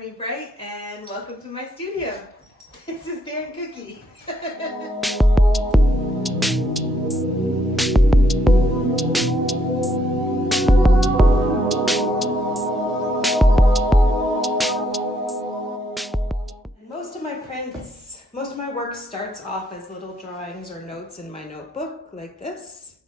Emmy Bright, and welcome to my studio. This is Dan Cookie. Most of my work starts off as little drawings or notes in my notebook like this.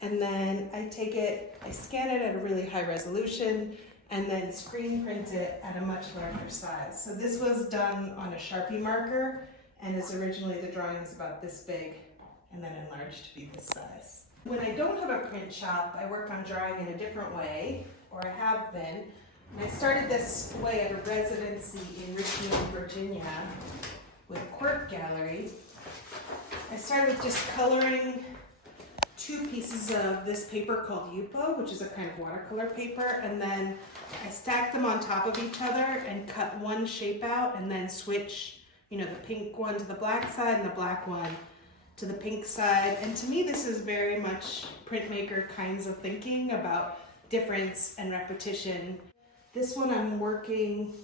And then I take it, I scan it at a really high resolution, and then screen print it at a much larger size. So this was done on a Sharpie marker, and is originally the drawing is about this big, and then enlarged to be this size. When I don't have a print shop, I work on drawing in a different way, or I have been. And I started this way at a residency in Richmond, Virginia, with Quirk Gallery. I started with just coloring two pieces of this paper called Yupo, which is a kind of watercolor paper, and then I stacked them on top of each other and cut one shape out and then switch, the pink one to the black side and the black one to the pink side. And to me, this is very much printmaker kinds of thinking about difference and repetition. This one I'm working,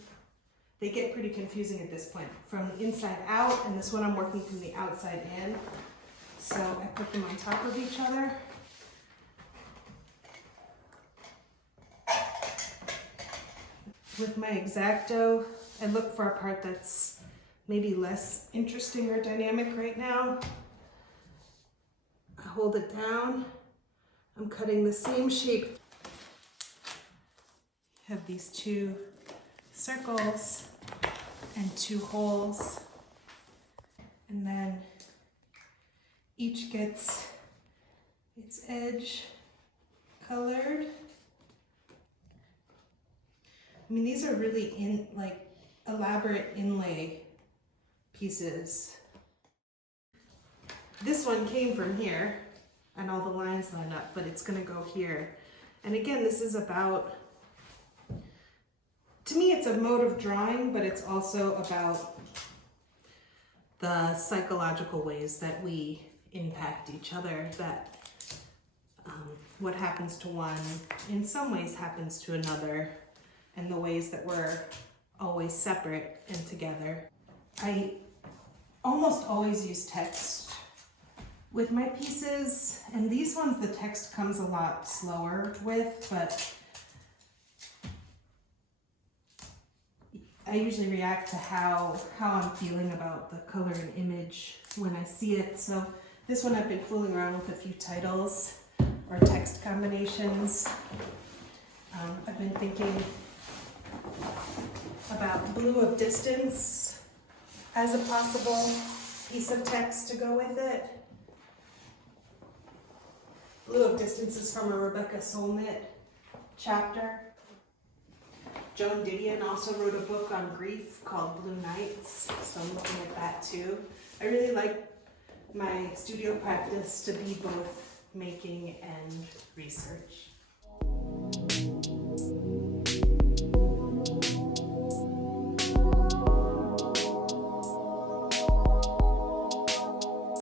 they get pretty confusing at this point, from the inside out, and this one I'm working from the outside in. So I put them on top of each other. With my X-Acto, I look for a part that's maybe less interesting or dynamic right now. I hold it down. I'm cutting the same shape. Have these two circles and two holes, and then each gets its edge colored. I mean, these are really elaborate inlay pieces. This one came from here, and all the lines line up, but it's gonna go here. And again, this is about, to me, it's a mode of drawing, but it's also about the psychological ways that we impact each other, that what happens to one in some ways happens to another, and the ways that we're always separate and together. I almost always use text with my pieces, and these ones the text comes a lot slower with, but I usually react to how I'm feeling about the color and image when I see it. So this one I've been fooling around with a few titles or text combinations. I've been thinking about blue of distance as a possible piece of text to go with it. Blue of distance is from a Rebecca Solnit chapter. Joan Didion also wrote a book on grief called Blue Nights, so I'm looking at that too. I really like my studio practice to be both making and research.